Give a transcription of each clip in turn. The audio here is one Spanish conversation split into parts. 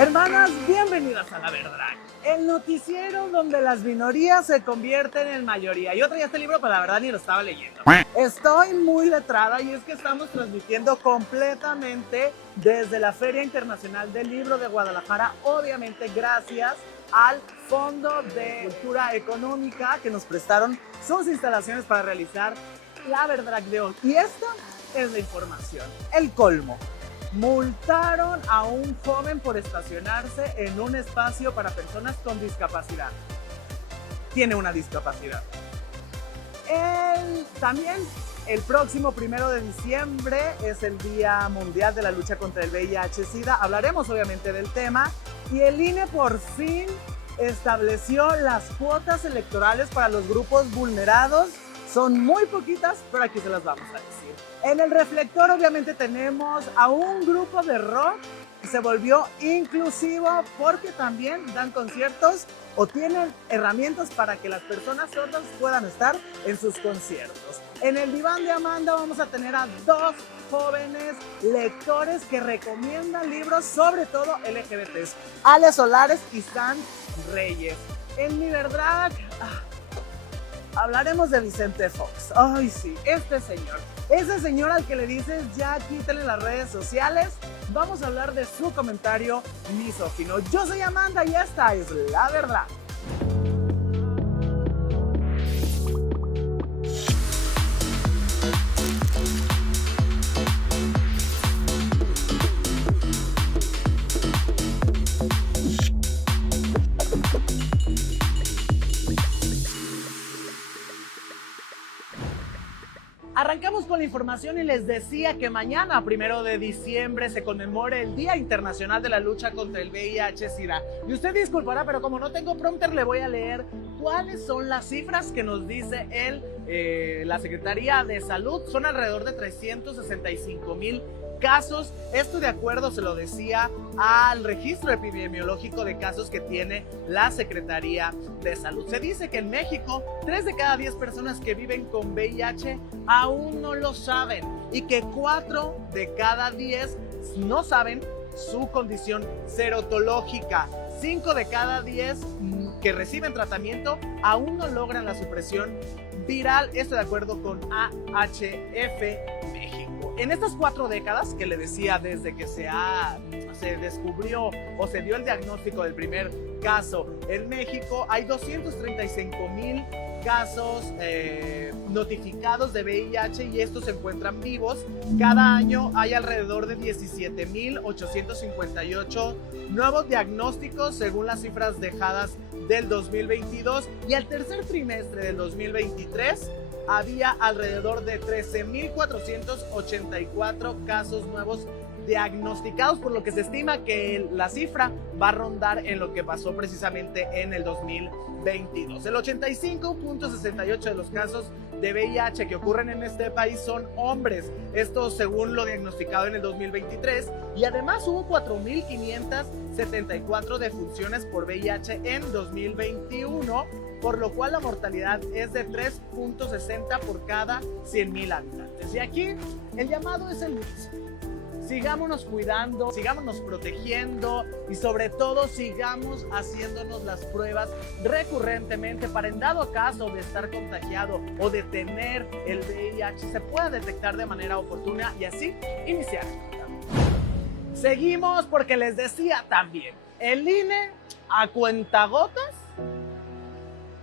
Hermanas, bienvenidas a La Verdad, el noticiero donde las minorías se convierten en mayoría. Yo traía este libro, pero la verdad ni lo estaba leyendo. Estoy muy letrada y es que estamos transmitiendo completamente desde la Feria Internacional del Libro de Guadalajara, obviamente gracias al Fondo de Cultura Económica que nos prestaron sus instalaciones para realizar La Verdad de hoy. Y esta es la información, el colmo. Multaron a un joven por estacionarse en un espacio para personas con discapacidad. Tiene una discapacidad. También el próximo 1 de diciembre es el Día Mundial de la Lucha contra el VIH-Sida. Hablaremos obviamente del tema. Y el INE por fin estableció las cuotas electorales para los grupos vulnerados. Son muy poquitas, pero aquí se las vamos a decir. En el reflector obviamente tenemos a un grupo de rock que se volvió inclusivo porque también dan conciertos o tienen herramientas para que las personas sordas puedan estar en sus conciertos. En el diván de Amanda vamos a tener a dos jóvenes lectores que recomiendan libros, sobre todo LGBTs, Ale Solares y San Reyes. En Mi Verdad hablaremos de Vicente Fox. Ay sí, ese señor al que le dices ya quítale las redes sociales. Vamos a hablar de su comentario misógino. Yo soy Amanda y esta es La Verdad. Arrancamos con la información y les decía que mañana, 1 de diciembre, se conmemora el Día Internacional de la Lucha contra el VIH-Sida. Y usted disculpará, pero como no tengo prompter, le voy a leer cuáles son las cifras que nos dice la Secretaría de Salud. Son alrededor de 365,000 casos. Esto de acuerdo, se lo decía, al registro epidemiológico de casos que tiene la Secretaría de Salud. Se dice que en México 3 de cada 10 personas que viven con VIH aún no lo saben y que 4 de cada 10 no saben su condición serológica. 5 de cada 10 que reciben tratamiento aún no logran la supresión viral. Esto de acuerdo con AHF México. En estas 4 décadas que le decía, desde que se descubrió o se dio el diagnóstico del primer caso en México, hay 235,000 casos notificados de VIH y estos se encuentran vivos. Cada año hay alrededor de 17,858 nuevos diagnósticos según las cifras dejadas del 2022, y al tercer trimestre del 2023 había alrededor de 13,484 casos nuevos diagnosticados, por lo que se estima que la cifra va a rondar en lo que pasó precisamente en el 2022. El 85,68% de los casos de VIH que ocurren en este país son hombres, esto según lo diagnosticado en el 2023, y además hubo 4,574 defunciones por VIH en 2021, por lo cual la mortalidad es de 3,60 por cada 100,000 habitantes. Y aquí el llamado es el mismo. Sigámonos cuidando, sigámonos protegiendo y sobre todo sigamos haciéndonos las pruebas recurrentemente para, en dado caso de estar contagiado o de tener el VIH, se pueda detectar de manera oportuna y así iniciar. Seguimos porque les decía también, el INE a cuentagotas,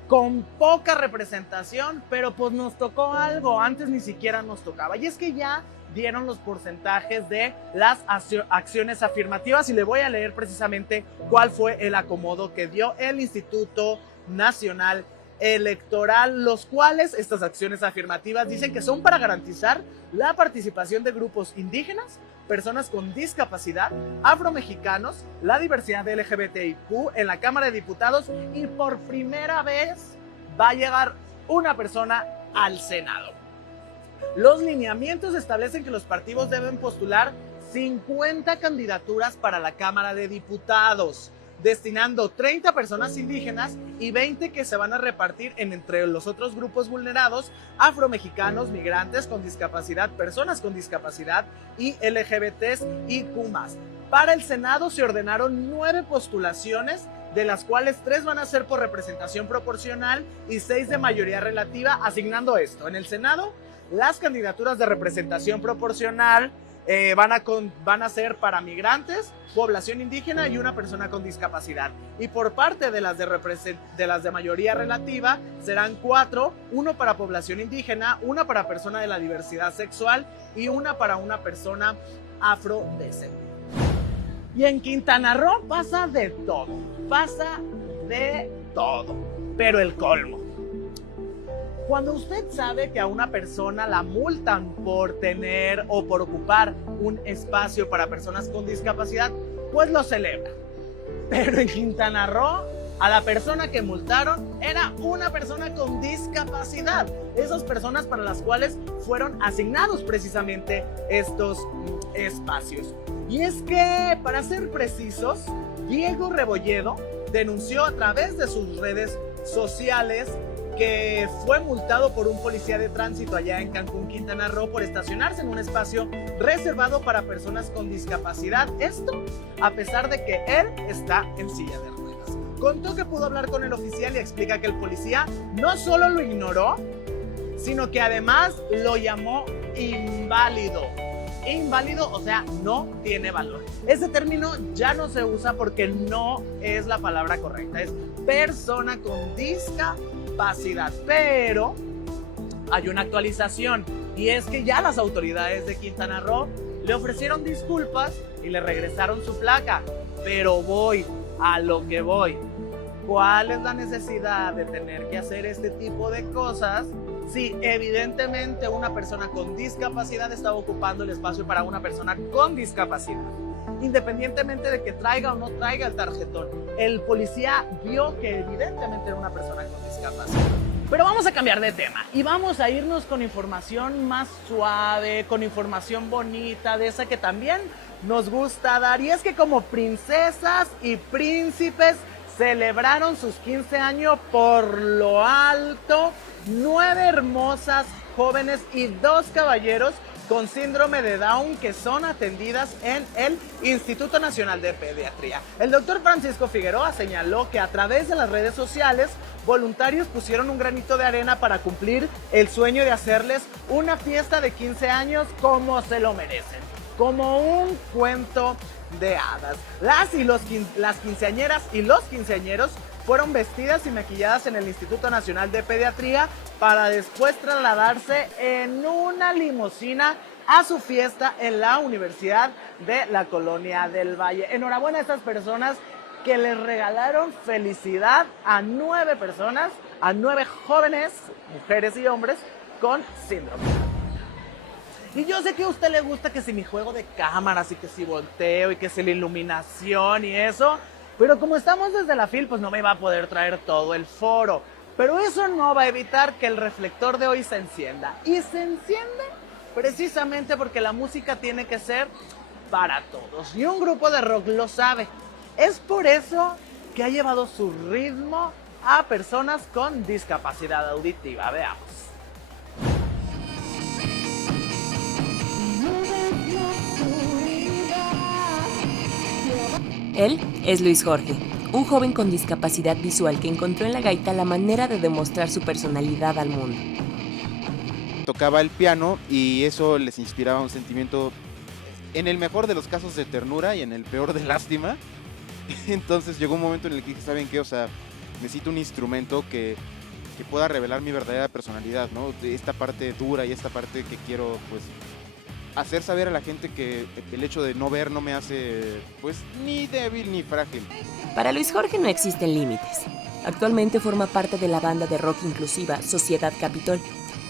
con poca representación, pero pues nos tocó algo, antes ni siquiera nos tocaba, y es que ya dieron los porcentajes de las acciones afirmativas y le voy a leer precisamente cuál fue el acomodo que dio el Instituto Nacional Electoral, los cuales estas acciones afirmativas dicen que son para garantizar la participación de grupos indígenas, personas con discapacidad, afromexicanos, la diversidad LGBTIQ en la Cámara de Diputados, y por primera vez va a llegar una persona al Senado. Los lineamientos establecen que los partidos deben postular 50 candidaturas para la Cámara de Diputados, destinando 30 personas indígenas y 20 que se van a repartir entre los otros grupos vulnerados: afromexicanos, migrantes con discapacidad, personas con discapacidad y LGBTs y Q+. Para el Senado se ordenaron 9 postulaciones, de las cuales 3 van a ser por representación proporcional y 6 de mayoría relativa, asignando esto. En el Senado, las candidaturas de representación proporcional van a ser para migrantes, población indígena y una persona con discapacidad. Y por parte de las de mayoría relativa serán 4, 1 para población indígena, 1 para persona de la diversidad sexual y 1 para una persona afrodescendiente. Y en Quintana Roo pasa de todo, pero el colmo. Cuando usted sabe que a una persona la multan por tener o por ocupar un espacio para personas con discapacidad, pues lo celebra. Pero en Quintana Roo, a la persona que multaron era una persona con discapacidad. Esas personas para las cuales fueron asignados precisamente estos espacios. Y es que, para ser precisos, Diego Rebolledo denunció a través de sus redes sociales que fue multado por un policía de tránsito allá en Cancún, Quintana Roo, por estacionarse en un espacio reservado para personas con discapacidad. Esto a pesar de que él está en silla de ruedas. Contó que pudo hablar con el oficial y explica que el policía no solo lo ignoró, sino que además lo llamó inválido. Inválido, o sea, no tiene valor. Ese término ya no se usa porque no es la palabra correcta, es persona con discapacidad. Pero hay una actualización y es que ya las autoridades de Quintana Roo le ofrecieron disculpas y le regresaron su placa. Pero voy a lo que voy. ¿Cuál es la necesidad de tener que hacer este tipo de cosas si evidentemente una persona con discapacidad estaba ocupando el espacio para una persona con discapacidad? Independientemente de que traiga o no traiga el tarjetón, el policía vio que evidentemente era una persona con discapacidad. Pero vamos a cambiar de tema y vamos a irnos con información más suave, con información bonita, de esa que también nos gusta dar. Y es que como princesas y príncipes celebraron sus 15 años por lo alto, 9 hermosas jóvenes y 2 caballeros con síndrome de Down que son atendidas en el Instituto Nacional de Pediatría. El doctor Francisco Figueroa señaló que a través de las redes sociales, voluntarios pusieron un granito de arena para cumplir el sueño de hacerles una fiesta de 15 años como se lo merecen, como un cuento de hadas. Las quinceañeras y los quinceañeros fueron vestidas y maquilladas en el Instituto Nacional de Pediatría para después trasladarse en una limusina a su fiesta en la Universidad de la Colonia del Valle. Enhorabuena a estas personas que les regalaron felicidad a 9 personas, a 9 jóvenes, mujeres y hombres con síndrome. Y yo sé que a usted le gusta que si mi juego de cámaras y que si volteo y que si la iluminación y eso, pero como estamos desde la FIL, pues no me va a poder traer todo el foro. Pero eso no va a evitar que el reflector de hoy se encienda. Y se enciende precisamente porque la música tiene que ser para todos. Y un grupo de rock lo sabe. Es por eso que ha llevado su ritmo a personas con discapacidad auditiva. Veamos. Él es Luis Jorge, un joven con discapacidad visual que encontró en la gaita la manera de demostrar su personalidad al mundo. Tocaba el piano y eso les inspiraba un sentimiento, en el mejor de los casos, de ternura y en el peor de lástima. Entonces llegó un momento en el que dije, ¿saben qué? O sea, necesito un instrumento que pueda revelar mi verdadera personalidad, ¿no? Esta parte dura y esta parte que quiero, pues, hacer saber a la gente que el hecho de no ver no me hace, pues, ni débil ni frágil. Para Luis Jorge no existen límites. Actualmente forma parte de la banda de rock inclusiva Sociedad Capitol,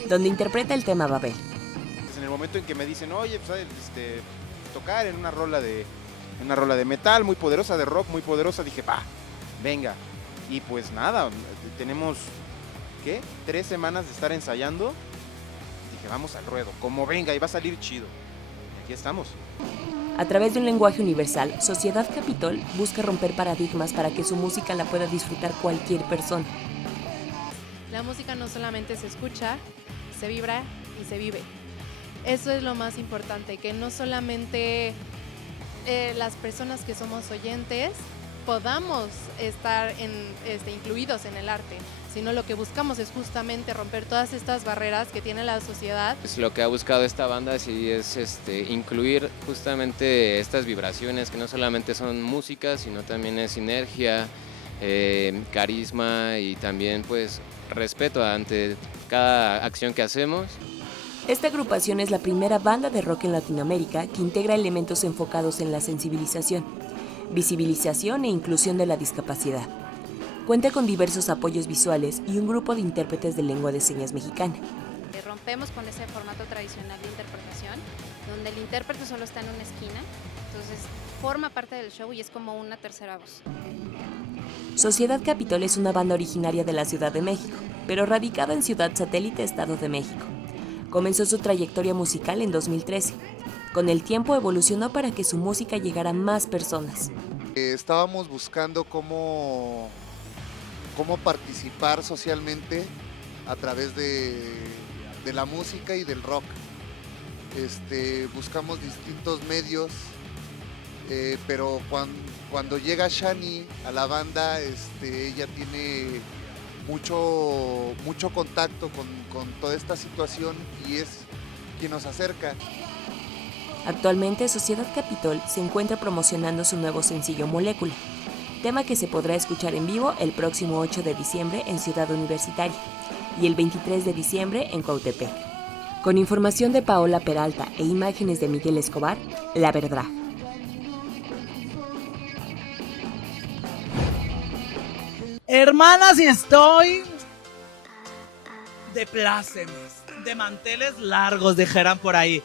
donde interpreta el tema Babel. En el momento en que me dicen, oye, pues, tocar en una rola de metal muy poderosa, de rock muy poderosa, dije, va, venga. Y pues nada, tenemos, ¿qué? 3 semanas de estar ensayando. Dije, vamos al ruedo, como venga, y va a salir chido. Y aquí estamos. A través de un lenguaje universal, Sociedad Capitol busca romper paradigmas para que su música la pueda disfrutar cualquier persona. La música no solamente se escucha, se vibra y se vive. Eso es lo más importante, que no solamente las personas que somos oyentes podamos estar incluidos en el arte, sino lo que buscamos es justamente romper todas estas barreras que tiene la sociedad. Pues lo que ha buscado esta banda sí es incluir justamente estas vibraciones que no solamente son música, sino también es sinergia, carisma y también pues respeto ante cada acción que hacemos. Esta agrupación es la primera banda de rock en Latinoamérica que integra elementos enfocados en la sensibilización, visibilización e inclusión de la discapacidad. Cuenta con diversos apoyos visuales y un grupo de intérpretes de lengua de señas mexicana. Rompemos con ese formato tradicional de interpretación, donde el intérprete solo está en una esquina, entonces forma parte del show y es como una tercera voz. Sociedad Capitol es una banda originaria de la Ciudad de México, pero radicada en Ciudad Satélite, Estado de México. Comenzó su trayectoria musical en 2013. Con el tiempo evolucionó para que su música llegara a más personas. Estábamos buscando cómo participar socialmente a través de la música y del rock. Buscamos distintos medios, pero cuando llega Shani a la banda, ella tiene mucho contacto con toda esta situación y es quien nos acerca. Actualmente, Sociedad Capitol se encuentra promocionando su nuevo sencillo Molécula, tema que se podrá escuchar en vivo el próximo 8 de diciembre en Ciudad Universitaria y el 23 de diciembre en Cuautepec. Con información de Paola Peralta e imágenes de Miguel Escobar, La Verdad. Hermanas, y estoy de plácemes, de manteles largos, dijeran por ahí.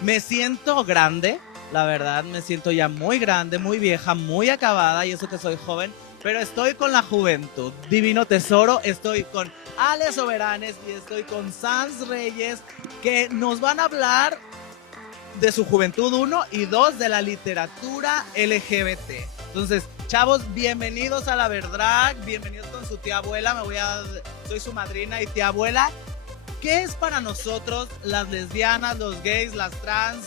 Me siento grande, la verdad, me siento ya muy grande, muy vieja, muy acabada, y eso que soy joven, pero estoy con la juventud. Divino Tesoro, estoy con Ale Soberanes y estoy con Sans Reyes, que nos van a hablar de su juventud, 1, y 2, de la literatura LGBT. Entonces, chavos, bienvenidos a La Verdad, bienvenidos con su tía abuela, soy su madrina y tía abuela. ¿Qué es para nosotros, las lesbianas, los gays, las trans,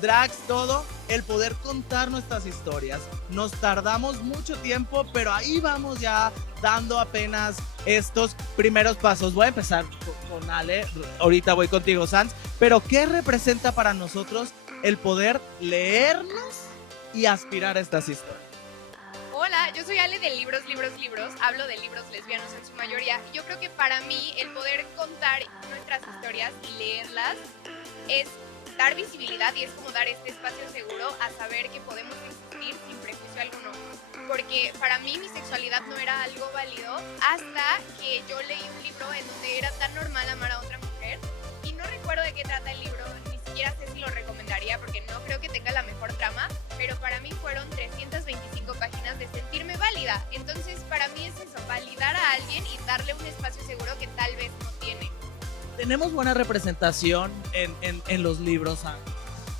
drags, todo, el poder contar nuestras historias? Nos tardamos mucho tiempo, pero ahí vamos ya dando apenas estos primeros pasos. Voy a empezar con Ale, ahorita voy contigo, Sans, pero ¿qué representa para nosotros el poder leernos y aspirar a estas historias? Hola, yo soy Ale de Libros. Hablo de libros lesbianos en su mayoría. Y yo creo que para mí el poder contar nuestras historias y leerlas es dar visibilidad y es como dar este espacio seguro a saber que podemos existir sin prejuicio alguno. Porque para mí mi sexualidad no era algo válido hasta que yo leí un libro en donde era tan normal amar a otra mujer. Y no recuerdo de qué trata el libro, ni siquiera sé si lo recomendaría porque no creo que tenga la mejor trama, pero para mí fueron 325 páginas de sentirme válida. Entonces para mí es eso, validar a alguien y darle un espacio seguro que tal vez no tiene. ¿Tenemos buena representación en los libros, Sans?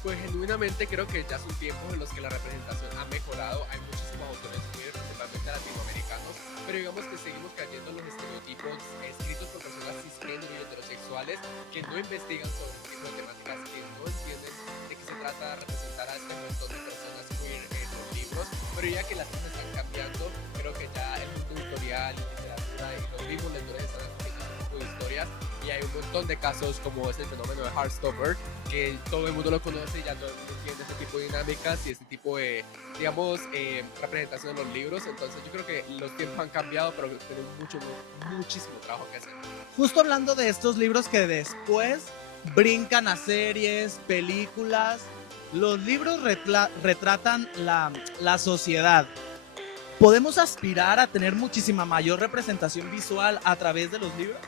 Pues genuinamente creo que ya son tiempos en los que la representación ha mejorado. Hay muchísimos autores queer, principalmente latinoamericanos, pero digamos que seguimos cayendo en los estereotipos escritos por personas cisgénero y heterosexuales que no investigan sobre este tipo de temáticas, que no entienden de qué se trata de representar a este montón de personas queer en los libros. Pero ya que las cosas están cambiando, creo que ya el mundo editorial, literatura y los mismos lectores están escribiendo este tipo de historias. Y hay un montón de casos como es el fenómeno de Heartstopper, que todo el mundo lo conoce y ya todo el mundo entiende este tipo de dinámicas y este tipo de, digamos, representación en los libros. Entonces yo creo que los tiempos han cambiado, pero tenemos muchísimo trabajo que hacer. Justo hablando de estos libros que después brincan a series, películas, los libros retratan la sociedad. ¿Podemos aspirar a tener muchísima mayor representación visual a través de los libros?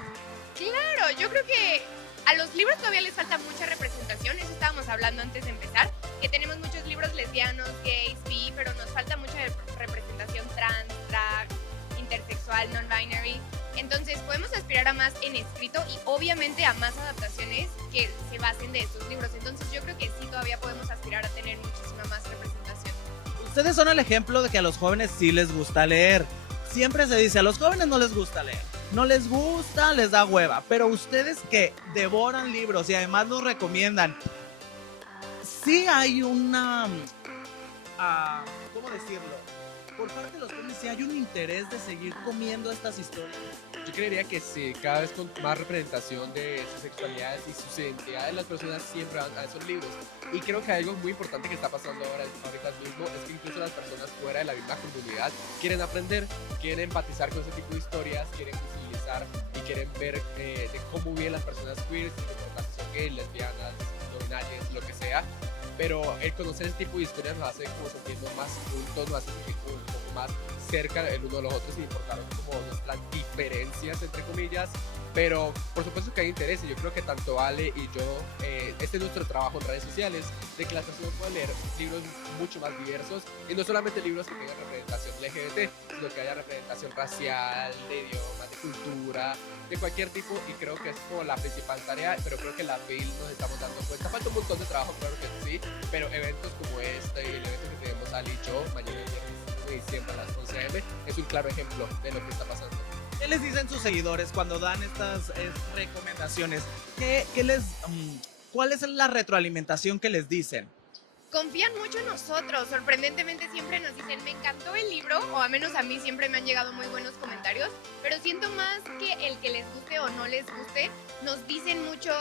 Claro, yo creo que a los libros todavía les falta mucha representación, eso estábamos hablando antes de empezar, que tenemos muchos libros lesbianos, gays, bi, pero nos falta mucha representación trans, drag, intersexual, non-binary. Entonces podemos aspirar a más en escrito y obviamente a más adaptaciones que se basen de estos libros. Entonces yo creo que sí todavía podemos aspirar a tener muchísima más representación. Ustedes son el ejemplo de que a los jóvenes sí les gusta leer. Siempre se dice, a los jóvenes no les gusta leer. No les gusta, les da hueva. Pero ustedes que devoran libros y además los recomiendan, sí hay ¿cómo decirlo? Por parte de los cómics, si hay un interés de seguir comiendo estas historias. Yo creería que sí, cada vez con más representación de sus sexualidades y sus identidades, las personas siempre van a esos libros. Y creo que algo muy importante que está pasando ahorita mismo es que incluso las personas fuera de la misma comunidad quieren aprender, quieren empatizar con ese tipo de historias, quieren visibilizar y quieren ver de cómo viven las personas queer, sin importar si son gays, lesbianas, no binarias, lo que sea. Pero el conocer ese tipo de historias nos hace como sentirnos más juntos, nos hace sentir como un poco más cerca el uno de los otros, sin importar como nuestras diferencias, entre comillas. Pero por supuesto que hay interés y yo creo que tanto Ale y yo, este es nuestro trabajo en redes sociales, de que las personas puedan leer libros mucho más diversos y no solamente libros que tengan representación LGBT, sino que haya representación racial, de idiomas, de cultura, de cualquier tipo, y creo que es como la principal tarea, pero creo que la BIL nos estamos dando cuenta. Falta un montón de trabajo, claro que sí, pero eventos como este y el evento que tenemos Ali y yo mañana viernes de diciembre a las 11 a.m. es un claro ejemplo de lo que está pasando. ¿Qué les dicen sus seguidores cuando dan estas recomendaciones? ¿Cuál es la retroalimentación que les dicen? Confían mucho en nosotros, sorprendentemente siempre nos dicen, me encantó el libro, o a menos a mí siempre me han llegado muy buenos comentarios, pero siento más que el que les guste o no les guste, nos dicen mucho,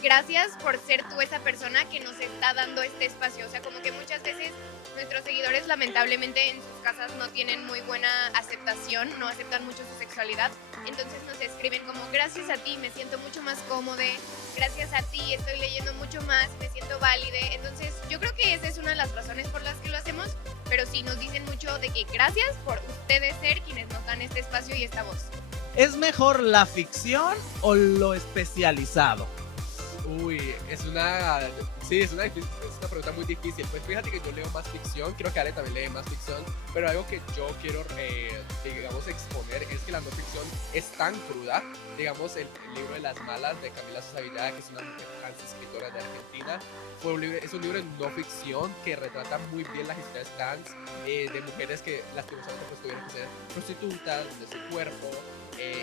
gracias por ser tú esa persona que nos está dando este espacio, o sea, como que muchas veces nuestros seguidores lamentablemente en sus casas no tienen muy buena aceptación, no aceptan mucho su sexualidad, entonces nos escriben como gracias a ti me siento mucho más cómoda, gracias a ti estoy leyendo mucho más, me siento válide, entonces yo creo que esa es una de las razones por las que lo hacemos, pero sí nos dicen mucho de que gracias por ustedes ser quienes nos dan este espacio y esta voz. ¿Es mejor la ficción o lo especializado? Uy, es una pregunta muy difícil. Pues fíjate que yo leo más ficción, creo que Ale también lee más ficción, pero algo que yo quiero, digamos, exponer es que la no ficción es tan cruda. Digamos, el libro de Las Malas de Camila Sosa Villada, que es una mujer trans escritora de Argentina, es un libro de no ficción que retrata muy bien las historias trans de mujeres que lastimosamente pues tuvieron que ser prostitutas de su cuerpo.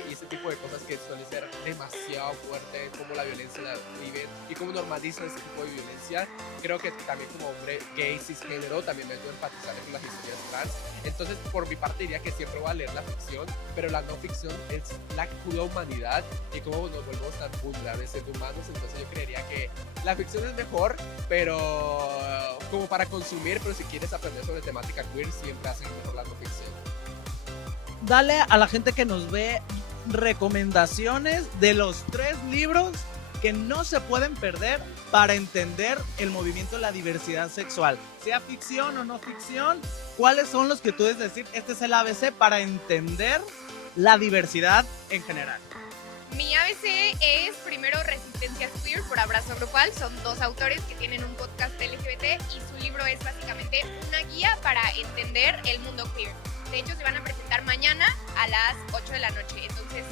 Y ese tipo de cosas que suelen ser demasiado fuertes, como la violencia la viven y cómo normalizan ese tipo de violencia. Creo que también como hombre gay, cisgénero, también me ayuda a empatizar con las historias trans. Entonces, por mi parte diría que siempre voy a leer la ficción, pero la no ficción es la cruda humanidad y cómo nos volvemos tan vulnerables siendo humanos. Entonces yo creería que la ficción es mejor, pero como para consumir, pero si quieres aprender sobre temática queer, siempre hacen mejor la no ficción. Dale a la gente que nos ve recomendaciones de los 3 libros que no se pueden perder para entender el movimiento de la diversidad sexual. Sea ficción o no ficción, ¿cuáles son los que tú debes decir? Este es el ABC para entender la diversidad en general. Mi ABC es primero Resistencia Queer por Abrazo Grupal. Son 2 autores que tienen un podcast LGBT y su libro es básicamente una guía para entender el mundo queer. De hecho, se van a presentar mañana a las 8 de la noche. Entonces,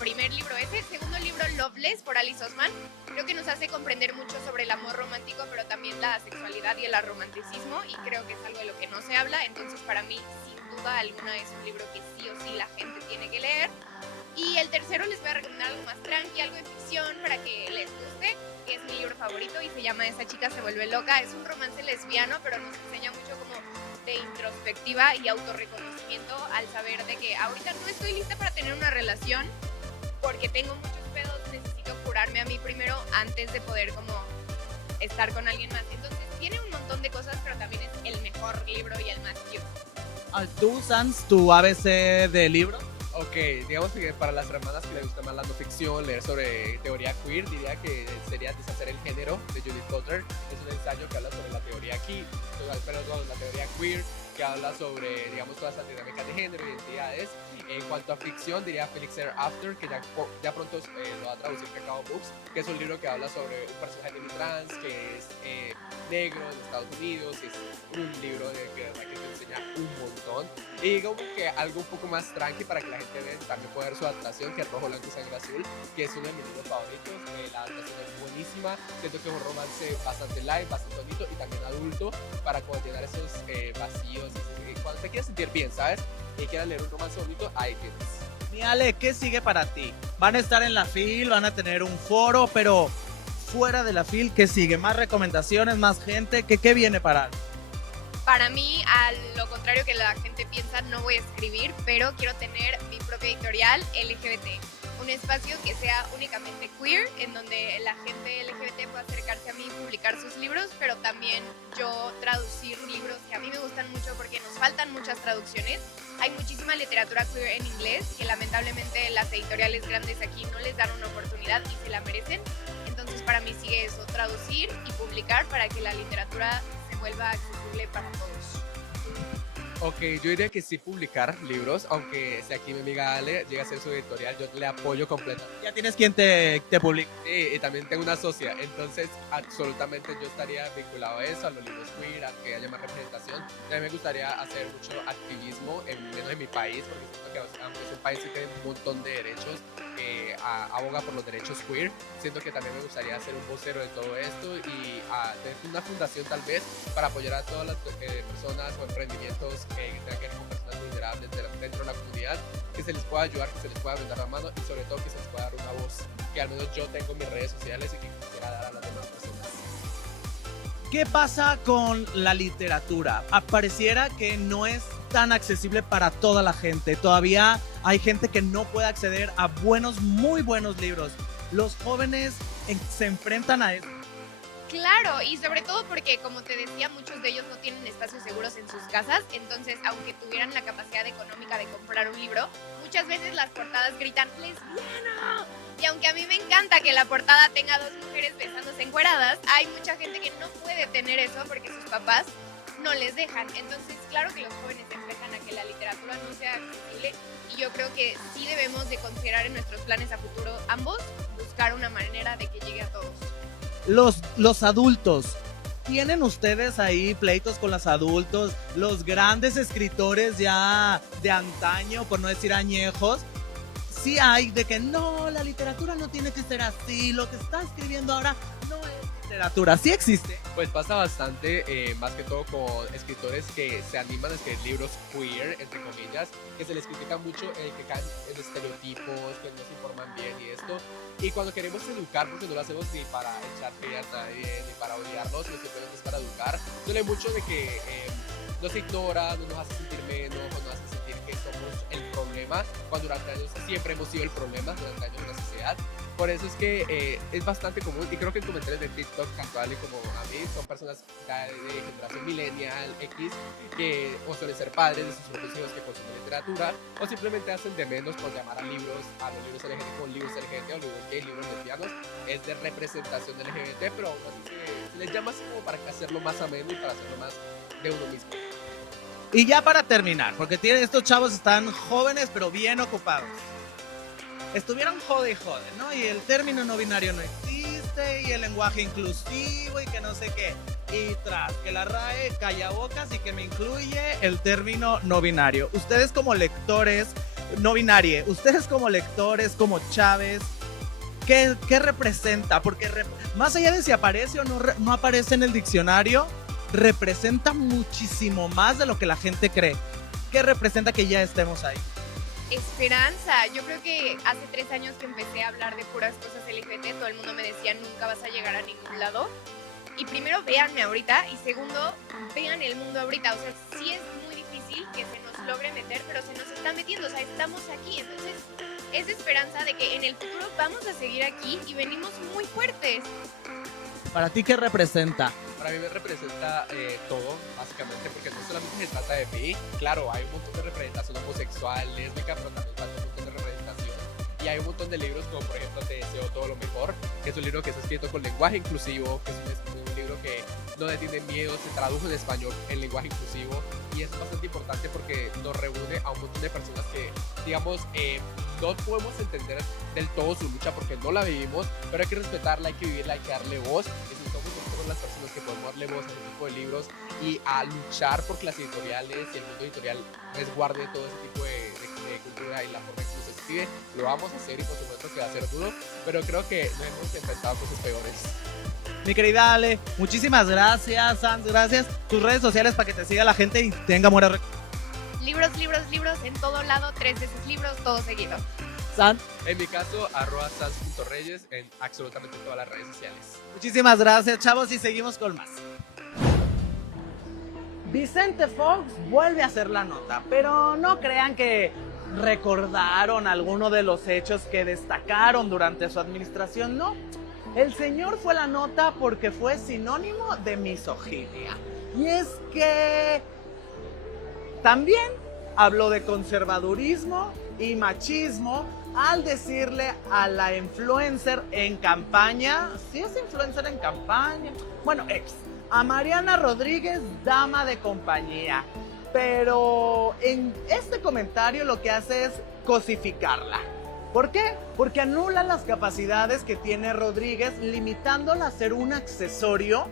primer libro ese. Segundo libro, Loveless, por Alice Oseman. Creo que nos hace comprender mucho sobre el amor romántico, pero también la sexualidad y el romanticismo. Y creo que es algo de lo que no se habla. Entonces, para mí, sin duda alguna, es un libro que sí o sí la gente tiene que leer. Y el tercero les voy a recomendar algo más tranqui, algo de ficción para que les guste, que es mi libro favorito y se llama Esa chica se vuelve loca. Es un romance lesbiano, pero nos enseña mucho como de introspectiva y autorreconocimiento al saber de que ahorita no estoy lista para tener una relación porque tengo muchos pedos, necesito curarme a mí primero antes de poder como estar con alguien más. Entonces tiene un montón de cosas, pero también es el mejor libro y el más cute. ¿Tú, Sans, tu ABC de libro? Ok, digamos que para las hermanas que les gusta más la no ficción, leer sobre teoría queer, diría que sería Deshacer el género de Judith Butler. Es un ensayo que habla sobre la teoría la teoría queer, que habla sobre, digamos, todas las dinámicas de género, identidades. En cuanto a ficción, diría Felix Ever After, que ya pronto lo va a traducir Cacao Books, que es un libro que habla sobre un personaje trans que es negro en Estados Unidos. Es un libro que te enseña un montón. Y digo que algo un poco más tranqui para que la gente vea, también pueda ver su adaptación, que es Rojo, Blanco y Sangre Azul, que es uno de mis libros favoritos. La adaptación es buenísima. Siento que es un romance bastante light, bastante bonito y también adulto para como llenar esos vacíos. Cuando te quieres sentir bien, ¿sabes? Y quieras leer un romance bonito, ahí tienes. Mi Ale, ¿qué sigue para ti? Van a estar en la FIL, van a tener un foro, pero fuera de la FIL, ¿qué sigue? ¿Más recomendaciones, más gente? ¿Qué viene para? Para mí, a lo contrario que la gente piensa, no voy a escribir, pero quiero tener mi propia editorial LGBT. Un espacio que sea únicamente queer, en donde la gente LGBT pueda acercarse a mí y publicar sus libros, pero también yo traducir libros que a mí me gustan mucho porque nos faltan muchas traducciones. Hay muchísima literatura queer en inglés que lamentablemente las editoriales grandes aquí no les dan una oportunidad y se la merecen. Entonces para mí sigue eso, traducir y publicar para que la literatura se vuelva accesible para todos. Ok, yo diría que sí publicar libros, aunque si aquí mi amiga Ale llega a hacer su editorial, yo le apoyo completamente. Ya tienes quien te publique. Sí, y también tengo una socia, entonces absolutamente yo estaría vinculado a eso, a los libros queer, a que haya más representación. También me gustaría hacer mucho activismo, menos en mi país, porque siento que aunque es un país que tiene un montón de derechos, que aboga por los derechos queer, siento que también me gustaría ser un vocero de todo esto y tener una fundación tal vez para apoyar a todas las personas o emprendimientos que tengan que ver con personas vulnerables dentro de la comunidad, que se les pueda ayudar, que se les pueda brindar la mano y sobre todo que se les pueda dar una voz que al menos yo tengo en mis redes sociales y que quisiera dar a las demás personas. ¿Qué pasa con la literatura? Pareciera que no es tan accesible para toda la gente. Todavía hay gente que no puede acceder a muy buenos libros. Los jóvenes se enfrentan a eso. Claro, y sobre todo porque, como te decía, muchos de ellos no tienen espacios seguros en sus casas, entonces, aunque tuvieran la capacidad económica de comprar un libro, muchas veces las portadas gritan ¡lesbiana! Y aunque a mí me encanta que la portada tenga dos mujeres besándose encueradas, hay mucha gente que no puede tener eso porque sus papás no les dejan. Entonces, claro que los jóvenes se enfrentan a que la literatura no sea accesible y yo creo que sí debemos de considerar en nuestros planes a futuro ambos, buscar una manera de que llegue a todos. Los adultos, ¿tienen ustedes ahí pleitos con los adultos? Los grandes escritores ya de antaño, por no decir añejos, sí hay de que no, la literatura no tiene que ser así, lo que está escribiendo ahora no es literatura, ¿sí existe? Pues pasa bastante, más que todo con escritores que se animan a escribir libros queer, entre comillas, que se les critica mucho que caen en estereotipos, que no se informan bien y esto. Y cuando queremos educar, porque no lo hacemos ni para echar hate a nadie, ni para odiarnos, sino simplemente es para educar, suele mucho de que nos ignora, no nos hace sentir menos, o nos hace sentir que somos el problema, cuando durante años siempre hemos sido el problema, durante años en la sociedad. Por eso es que es bastante común, y creo que en comentarios de TikTok, tanto Ale como a mí, son personas de generación millennial, X, que o suelen ser padres de sus propios hijos que consumen literatura, o simplemente hacen de menos por llamar a los libros LGBT como libros LGBT o libros gay, libros lesbianos, es de representación del LGBT, pero aún así se les llama así como para hacerlo más ameno y para hacerlo más de uno mismo. Y ya para terminar, porque estos chavos están jóvenes pero bien ocupados. Estuvieron jode y jode, ¿no? Y el término no binario no existe, y el lenguaje inclusivo, y que no sé qué. Y tras que la RAE calla bocas y que me incluye el término no binario. Ustedes como lectores, no binarie, ustedes como lectores, como Chávez, ¿qué representa? Porque más allá de si aparece o no aparece en el diccionario, representa muchísimo más de lo que la gente cree. ¿Qué representa que ya estemos ahí? Esperanza. Yo creo que hace 3 años que empecé a hablar de puras cosas LGBT, todo el mundo me decía nunca vas a llegar a ningún lado. Y primero, véanme ahorita, y segundo, vean el mundo ahorita. O sea, sí es muy difícil que se nos logre meter, pero se nos está metiendo, o sea, estamos aquí. Entonces, es esperanza de que en el futuro vamos a seguir aquí y venimos muy fuertes. ¿Para ti qué representa? Para mí me representa todo, básicamente, porque no solamente se trata de mí. Claro, hay un montón de representación homosexual, lésbica, pero también falta un montón de representación. Y hay un montón de libros, como por ejemplo Te deseo todo lo mejor, que es un libro que está escrito con lenguaje inclusivo, que es un libro que no le tiene miedo, se tradujo en español en lenguaje inclusivo. Y es bastante importante porque nos reúne a un montón de personas que, digamos, no podemos entender del todo su lucha porque no la vivimos, pero hay que respetarla, hay que vivirla, hay que darle voz. Y somos nosotros las personas que podemos darle voz a este tipo de libros y a luchar porque las editoriales y el mundo editorial resguarde todo ese tipo de cultura y la forma en que se escribe. Lo vamos a hacer y por supuesto que va a ser duro, pero creo que nos hemos enfrentado a cosas peores. Mi querida Ale, muchísimas gracias, Sans, gracias. Tus redes sociales para que te siga la gente y tenga buena Libros, libros, libros, en todo lado, 3 veces libros, todo seguido. Sans. En mi caso, @sans.reyes en absolutamente todas las redes sociales. Muchísimas gracias, chavos, y seguimos con más. Vicente Fox vuelve a hacer la nota, pero no crean que recordaron alguno de los hechos que destacaron durante su administración, no. El señor fue la nota porque fue sinónimo de misoginia. Y es que también habló de conservadurismo y machismo al decirle a la influencer en campaña, ¿sí es influencer en campaña? Bueno, a Mariana Rodríguez, dama de compañía. Pero en este comentario lo que hace es cosificarla. ¿Por qué? Porque anula las capacidades que tiene Rodríguez, limitándola a ser un accesorio.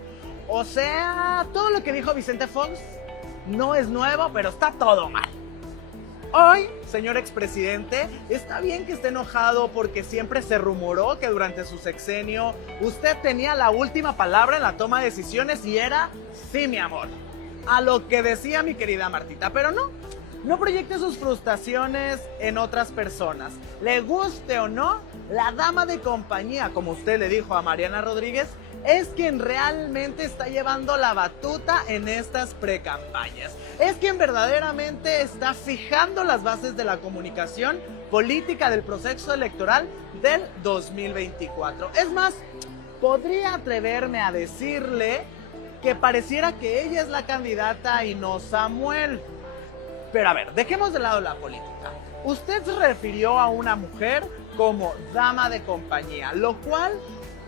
O sea, todo lo que dijo Vicente Fox no es nuevo, pero está todo mal. Hoy, señor expresidente, está bien que esté enojado porque siempre se rumoró que durante su sexenio usted tenía la última palabra en la toma de decisiones y era sí, mi amor. A lo que decía mi querida Martita, pero no proyecte sus frustraciones en otras personas. Le guste o no, la dama de compañía, como usted le dijo a Mariana Rodríguez, es quien realmente está llevando la batuta en estas precampañas. Es quien verdaderamente está fijando las bases de la comunicación política del proceso electoral del 2024. Es más, podría atreverme a decirle que pareciera que ella es la candidata y no Samuel. Pero a ver, dejemos de lado la política. Usted se refirió a una mujer como dama de compañía, lo cual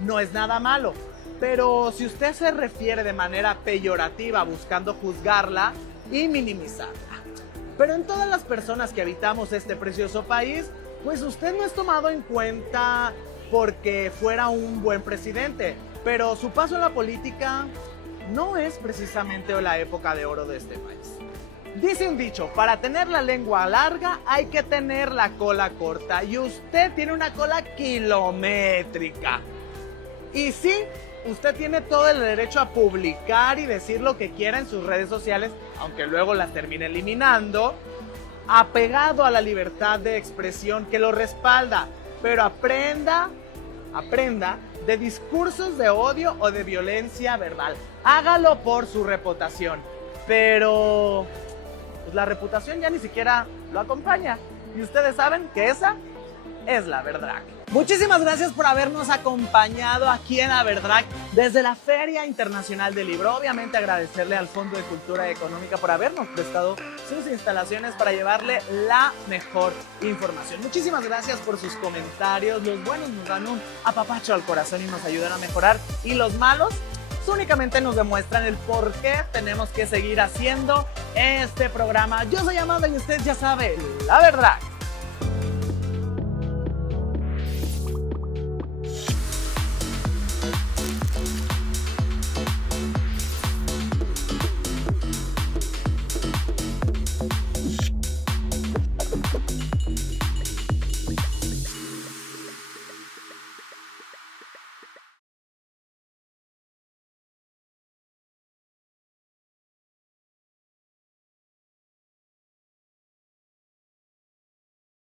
no es nada malo. Pero si usted se refiere de manera peyorativa buscando juzgarla y minimizarla. Pero en todas las personas que habitamos este precioso país, pues usted no es tomado en cuenta porque fuera un buen presidente. Pero su paso en la política no es precisamente la época de oro de este país. Dice un dicho, para tener la lengua larga hay que tener la cola corta. Y usted tiene una cola kilométrica. Y sí, usted tiene todo el derecho a publicar y decir lo que quiera en sus redes sociales, aunque luego las termine eliminando, apegado a la libertad de expresión que lo respalda. Pero aprenda de discursos de odio o de violencia verbal. Hágalo por su reputación. Pero pues la reputación ya ni siquiera lo acompaña. Y ustedes saben que esa es la verdad. Muchísimas gracias por habernos acompañado aquí en La Verdrag desde la Feria Internacional del Libro. Obviamente agradecerle al Fondo de Cultura Económica por habernos prestado sus instalaciones para llevarle la mejor información. Muchísimas gracias por sus comentarios. Los buenos nos dan un apapacho al corazón y nos ayudan a mejorar. Y los malos únicamente nos demuestran el por qué tenemos que seguir haciendo este programa. Yo soy Amanda y usted ya sabe, La Verdrag.